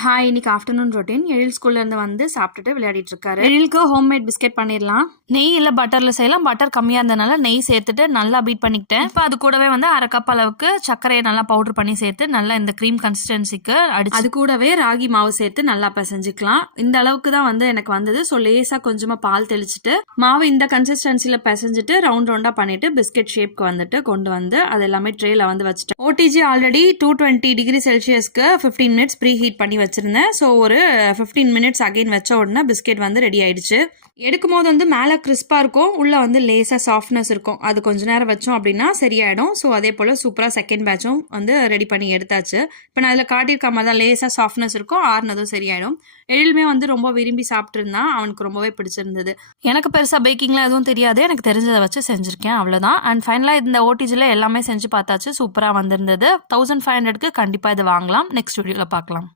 Hi, இன்னைக்கு afternoon routine. எழில் ஸ்கூல்ல இருந்து வந்து சாப்பிட்டுட்டு விளையாடிட்டு இருக்காரு. எழிலுக்கு ஹோம்மேட் பிஸ்கெட் பண்ணிடலாம். நெய் இல்ல பட்டர்ல செய்யலாம். பட்டர் கம்மியா இருந்தனால நெய் சேர்த்துட்டு நல்லா பீட் பண்ணிக்கிட்டேன். இப்போ அது கூடவே வந்து 1/2 கப் அளவுக்கு சர்க்கரையை நல்லா பவுடர் பண்ணி சேர்த்து நல்லா இந்த க்ரீம் கன்சிஸ்டன்சிக்கு அடிச்சு அது கூடவே ராகி மாவு சேர்த்து நல்லா பிசைஞ்சுக்கலாம். இந்த அளவுக்கு தான் வந்து எனக்கு வந்தது. ஸோ லேசா கொஞ்சமா பால் தெளிச்சுட்டு மாவு இந்த கன்சிஸ்டன்சில பிசைஞ்சிட்டு ரவுண்ட் ரவுண்டா பண்ணிட்டு பிஸ்கெட் ஷேப்க்கு வந்துட்டு கொண்டு வந்து அது எல்லாமே ட்ரேல வந்து வச்சுட்டேன். ஓடிஜி ஆல்ரெடி 220 டிகிரி செல்சியஸ்க்கு 15 மினிட்ஸ் ப்ரீ ஹீட் பண்ணி வச்சிருந்தேன். ஸோ ஒரு 15 மினிட்ஸ் அகைன் வச்ச உடனே பிஸ்கெட் வந்து ரெடி ஆயிடுச்சு. எடுக்கும் போது வந்து மேலே கிறிஸ்பாக இருக்கும், உள்ளே வந்து லேசாக சாஃப்ட்னஸ் இருக்கும். அது கொஞ்ச நேரம் வச்சோம் அப்படின்னா சரியாயிடும். ஸோ அதே போல் சூப்பராக செகண்ட் பேட்சும் வந்து ரெடி பண்ணி எடுத்தாச்சு. இப்போ நான் அதில் காட்டியிருக்க மாதிரி தான் லேசாக சாஃப்ட்னஸ் இருக்கும், ஆறுனதும் சரியாயிடும். எழிலுமே வந்து ரொம்ப விரும்பி சாப்பிட்டு இருந்தான், அவனுக்கு ரொம்பவே பிடிச்சிருந்தது. எனக்கு பெருசாக பேக்கிங்லாம் எதுவும் தெரியாது, எனக்கு தெரிஞ்சதை வச்சு செஞ்சுருக்கேன், அவ்வளோதான். அண்ட் ஃபைனலாக இந்த ஓடிஜியில் எல்லாமே செஞ்சு பார்த்தாச்சு, சூப்பராக வந்திருந்தது. 1500க்கு கண்டிப்பாக இது வாங்கலாம். நெக்ஸ்ட் வீடியோவில் பார்க்கலாம்.